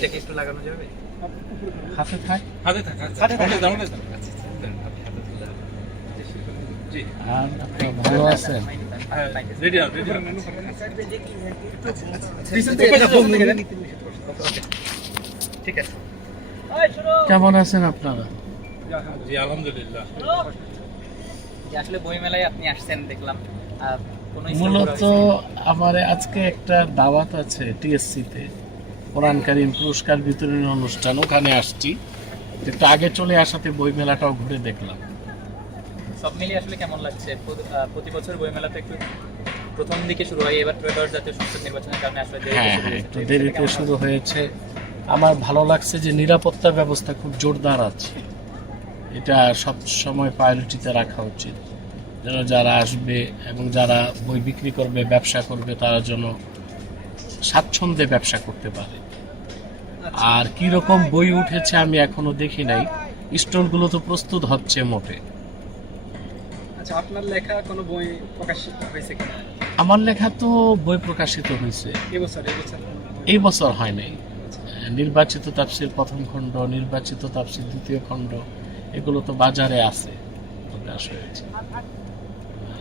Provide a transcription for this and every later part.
মাইকটা কি একটু লাগানো যাবে? হাতে থাক। হাতে থাক, হাতে থাক। দাও না, দাও। আচ্ছা, দেন, আপনি হাতে তুলে দেন। জি, আর আপনারা ভালো আছেন? রেডি হন, রেডি হন। ঠিক আছে। কেমন আছেন আপনারা? জি, আলহামদুলিল্লাহ। আসলে বই মেলায় আপনি আসছেন দেখলাম। কোনো মূলত আমার আজকে একটা দাওয়াত আছে টিএসসি তে, কোরআন কারীম পুরস্কার বিতরণী অনুষ্ঠান, ওখানে আসছি। একটু আগে চলে আসাতে বই মেলাটাও ঘুরে দেখলাম। সব মিলিয়ে আসলে কেমন লাগছে? প্রতি বছর বই মেলা তো একটু প্রথম দিকে শুরু হয়, এবার ত্রয়োদশ জাতীয় সংসদ নির্বাচনের কারণে আসলে দেরিতে হ্যাঁ শুরু হ্যাঁ, হয়েছে। একটু তো এই দেরিতে বিষয়টা শুরু কেমন হয়েছে। আমার ভালো লাগছে যে নিরাপত্তা ব্যবস্থা খুব জোরদার আছে। এটা সব সময় প্রায়োরিটিতে রাখা উচিত, যেন যারা আসবে এবং যারা বই বিক্রি করবে, ব্যবসা করবে, তারা যেন স্বাচ্ছন্দ্যে ব্যবসা করতে পারে। আর কি রকম বই উঠেছে আমি এখনো দেখি নাই, স্টলগুলো তো প্রস্তুত হচ্ছে মোটে। আচ্ছা, আপনার লেখা কোনো বই প্রকাশিত হয়েছে কিনা আমার লেখা তো বই প্রকাশিত হয়েছে, এবছর? এই বছর হয় নাই। নির্বাচিত তাফসীর প্রথম খণ্ড, নির্বাচিত তাফসীর দ্বিতীয় খণ্ড, এগুলো তো বাজারে আছে, প্রকাশ হয়েছে।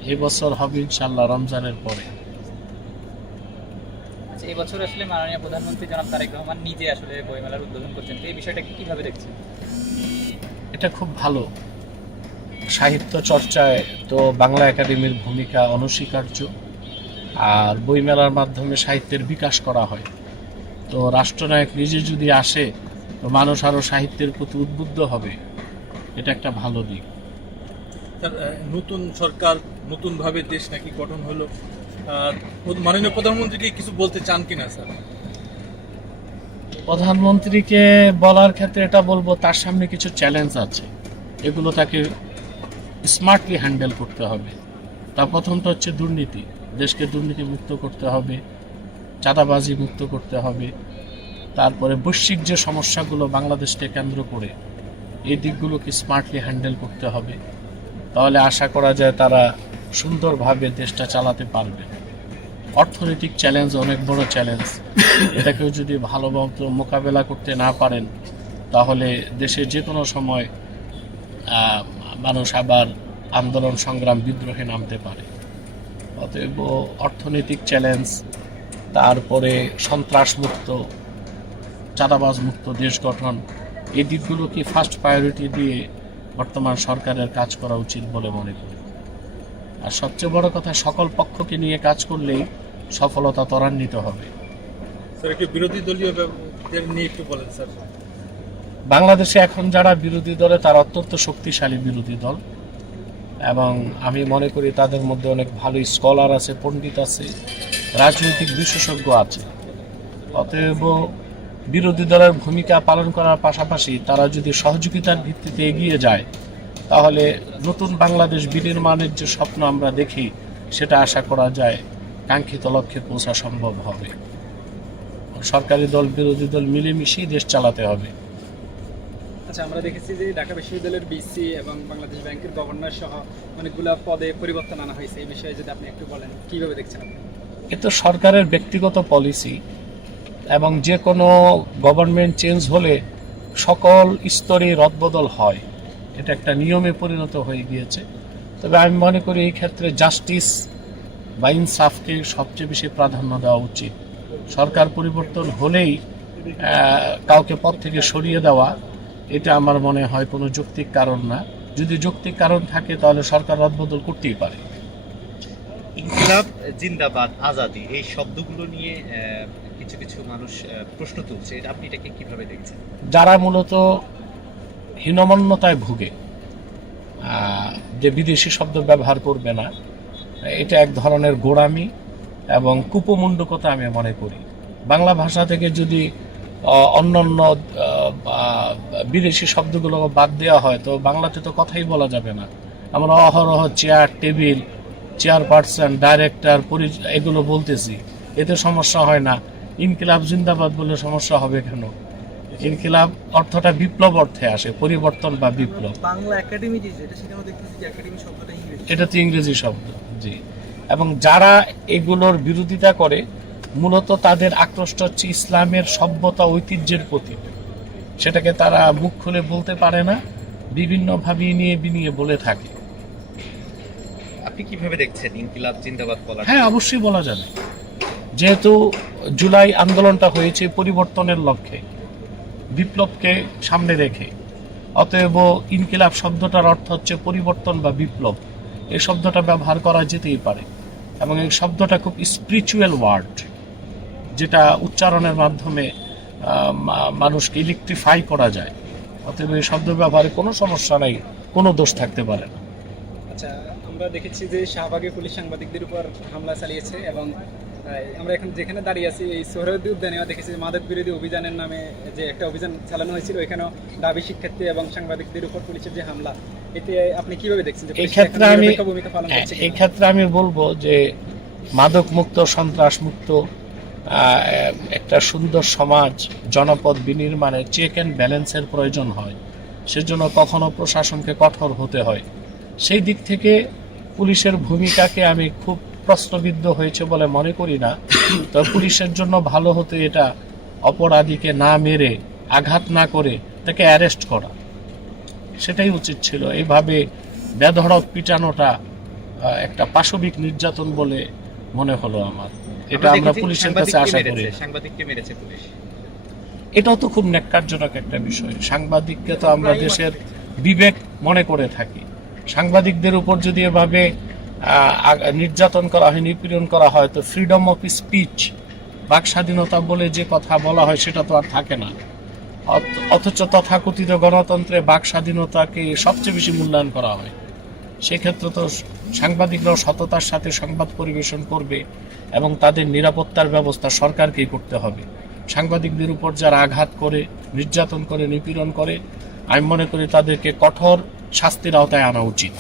এই বছর হবে ইনশাআল্লাহ রমজানের পরে। আচ্ছা, এই বছর আসলে মাননীয় প্রধানমন্ত্রী জনাব তারেক রহমান নিজে আসলে বই মেলার উদ্বোধন করছেন, তো এই বিষয়টা কিভাবে দেখছেন? এটা খুব ভালো। সাহিত্য চর্চায় তো বাংলা একাডেমির ভূমিকা অনস্বীকার্য। আর বইমেলার মাধ্যমে সাহিত্যের বিকাশ করা হয়। তো রাষ্ট্রনায়ক নিজে যদি আসে, তো মানুষ আরো সাহিত্যের প্রতি উদ্বুদ্ধ হবে। এটা একটা ভালো দিক। স্যার, নতুন সরকার, নতুন ভাবে দেশ নাকি গঠন হলো, মাননীয় প্রধানমন্ত্রীকে কিছু বলতে চান কিনা স্যার? প্রধানমন্ত্রীকে বলার ক্ষেত্রে এটা বলবো, তার সামনে কিছু চ্যালেঞ্জ আছে, এগুলো তাকে স্মার্টলি হ্যান্ডেল করতে হবে। তার প্রথমটা হচ্ছে দুর্নীতি, দেশকে দুর্নীতি মুক্ত করতে হবে, চাঁদাবাজি মুক্ত করতে হবে। তারপরে বৈশ্বিক যে সমস্যাগুলো বাংলাদেশকে কেন্দ্র করে, এই দিকগুলোকে স্মার্টলি হ্যান্ডেল করতে হবে। তাহলে আশা করা যায় তারা সুন্দরভাবে দেশটা চালাতে পারবে। অর্থনৈতিক চ্যালেঞ্জ অনেক বড় চ্যালেঞ্জ, এটাকেও যদি ভালোমতো মোকাবেলা করতে না পারেন, তাহলে দেশে যে কোনো সময় মানুষ আবার আন্দোলন, সংগ্রাম, বিদ্রোহে নামতে পারে। অতএব অর্থনৈতিক চ্যালেঞ্জ, তারপরে সন্ত্রাসমুক্ত, চাঁদাবাজ মুক্ত দেশ গঠন, এই দিকগুলোকে ফার্স্ট প্রায়োরিটি দিয়ে বর্তমান সরকারের কাজ করা উচিত বলে মনে করি। আর সবচেয়ে বড় কথা, সকল পক্ষকে নিয়ে কাজ করলেই সফলতা ত্বরান্বিত হবে। স্যার, একটু বিরোধী দলীয় নিয়ে একটু বলেন স্যার। বাংলাদেশে এখন যারা বিরোধী দলে, তারা অত্যন্ত শক্তিশালী বিরোধী দল, এবং আমি মনে করি তাদের মধ্যে অনেক ভালো স্কলার আছে, পণ্ডিত আছে, রাজনৈতিক বিশেষজ্ঞ আছে। অতএব বিরোধী দলের ভূমিকা পালন করার পাশাপাশি তারা যদি সহযোগিতার ভিত্তিতে এগিয়ে যায়, তাহলে নতুন বাংলাদেশ বিনির্মাণের যে স্বপ্ন আমরা দেখি, সেটা আশা করা যায় কাঙ্ক্ষিত লক্ষ্যে পৌঁছা সম্ভব হবে। সরকারি দল, বিরোধী দল মিলেমিশেই দেশ চালাতে হবে। আচ্ছা, আমরা দেখেছি যে ঢাকা বিশ্ববিদ্যালয়ের বিসি এবং বাংলাদেশ ব্যাংকের গভর্নর সহ অনেকগুলো পদে পরিবর্তন আনা হয়েছে। এই বিষয়ে যদি আপনি একটু বলেন, কিভাবে দেখছেন আপনি? এ তো সরকারের ব্যক্তিগত পলিসি, এবং যে কোনো গভর্নমেন্ট চেঞ্জ হলে সকল স্তরে রদবদল হয়, এটা একটা নিয়মে পরিণত হয়ে গিয়েছে। তবে আমি মনে করি এই ক্ষেত্রে জাস্টিস বা ইনসাফকে সবচেয়ে বেশি প্রাধান্য দেওয়া উচিত। সরকার পরিবর্তন হলেই কাউকে পদ থেকে সরিয়ে দেওয়া, এটা আমার মনে হয় কোনো যৌক্তিক কারণ না। যদি যৌক্তিক কারণ থাকে, তাহলে সরকার রদবদল করতেই পারে। ইনকিলাব জিন্দাবাদ, আজাদি, এই শব্দগুলো নিয়ে কিছু কিছু মানুষ প্রশ্ন তুলছে, আপনি এটাকে কিভাবে দেখছেন? যারা মূলত হীনমন্যতায় ভুগে, যে বিদেশি শব্দ ব্যবহার করবে না, এটা এক ধরনের গোঁড়ামি এবং কুপমুণ্ডকতা আমি মনে করি। বাংলা ভাষা থেকে যদি অন্যান্য বিদেশি শব্দগুলো বাদ দেওয়া হয়, তো বাংলাতে তো কথাই বলা যাবে না। আমরা অহরহ চেয়ার, টেবিল, চেয়ারপারসন, ডাইরেক্টর, এগুলো বলতেছি, এতে সমস্যা হয় না। ইনকিলাব জিন্দাবাদ বলে সমস্যা হবে কেন? ইনকিলাব অর্থটা বিপ্লব অর্থে আসে, পরিবর্তন বা বিপ্লব। বাংলা একাডেমি যেটা, সেখানে দেখতেছি যে একাডেমি শব্দটা ইংরেজি। এটা তো ইংরেজি শব্দ, জি। এবং যারা এগুলোর বিরোধিতা করে, মূলত তাদের আক্রোশটা হচ্ছে ইসলামের সভ্যতা ঐতিহ্যের প্রতি। সেটাকে তারা মুখ খুলে বলতে পারে না, বিভিন্নভাবে নিয়ে বিনিয়ে বলে থাকে। আপনি কিভাবে দেখছেন ইনকিলাব জিন্দাবাদ বলার? হ্যাঁ, অবশ্যই বলা যাবে। যেহেতু জুলাই আন্দোলনটা হয়েছে পরিবর্তনের লক্ষ্যে, বিপ্লবকে সামনে রেখে, অতএব ইনকিলাব শব্দটার অর্থ হচ্ছে পরিবর্তন বা বিপ্লব। এই শব্দটা ব্যবহার করা যেতেই পারে এবং এই শব্দটা খুব স্পিরিচুয়াল ওয়ার্ড, যেটা উচ্চারণের মাধ্যমে মানুষকে ইলেকট্রিফাই করা যায়। অতএব এই শব্দ ব্যবহারে কোনো সমস্যা নাই, কোনো দোষ থাকতে পারে না। আচ্ছা, আমরা দেখেছি যে শাহবাগে পুলিশ সাংবাদিকদের উপর হামলা চালিয়েছে এবং আমরা এখন যেখানে দাঁড়িয়ে আছি এই সোহরাওয়ার্দী উদ্যানেও দেখেছি যে মাদক বিরোধী অভিযানের নামে যে একটা অভিযান চালানো হয়েছিল, এখানেও ডাবি শিক্ষার্থী এবং সাংবাদিকদের উপর পুলিশের যে হামলা, এতে আপনি কিভাবে দেখছেন যে এই ক্ষেত্রে আমি ভূমিকা পালন করছে এই ক্ষেত্রে আমি বলবো যে মাদক মুক্ত, সন্ত্রাস মুক্ত একটা সুন্দর সমাজ, জনপদ বিনির্মাণে চেক অ্যান্ড ব্যালেন্সের প্রয়োজন হয়। সেজন্য কখনো প্রশাসনকে কঠোর হতে হয়। সেই দিক থেকে পুলিশের ভূমিকাকে আমি খুব প্রশ্নবিদ্ধ হয়েছে বলে মনে করি না। তো পুলিশের জন্য ভালো হতো এটা অপরাধীকে না মেরে, আঘাত না করে তাকে অ্যারেস্ট করা, সেটাই উচিত ছিল। এইভাবে বেধড়ক পিটানোটা একটা পাশবিক নির্যাতন বলে মনে হলো আমার। এটা আমরা পুলিশের কাছে আশা করি না। সাংবাদিককে মেরেছে পুলিশ, এটাও তো খুব ন্যাক্কারজনক একটা বিষয়। সাংবাদিককে তো আমরা দেশের বিবেক মনে করে থাকি। সাংবাদিকদের উপর যদি এভাবে নির্যাতন করা হয়, নিপীড়ন করা হয়, তো ফ্রিডম অফ স্পিচ, বাক স্বাধীনতা বলে যে কথা বলা হয় সেটা তো আর থাকে না। অথচ তথাকথিত গণতন্ত্রে বাক স্বাধীনতাকে সবচেয়ে বেশি মূল্যায়ন করা হয়। সেক্ষেত্রে তো সাংবাদিকরাও সততার সাথে সংবাদ পরিবেশন করবে এবং তাদের নিরাপত্তার ব্যবস্থা সরকারকেই করতে হবে। সাংবাদিকদের উপর যারা আঘাত করে, নির্যাতন করে, নিপীড়ন করে, আমি মনে করি তাদেরকে কঠোর শাস্তির আওতায় আনা উচিত।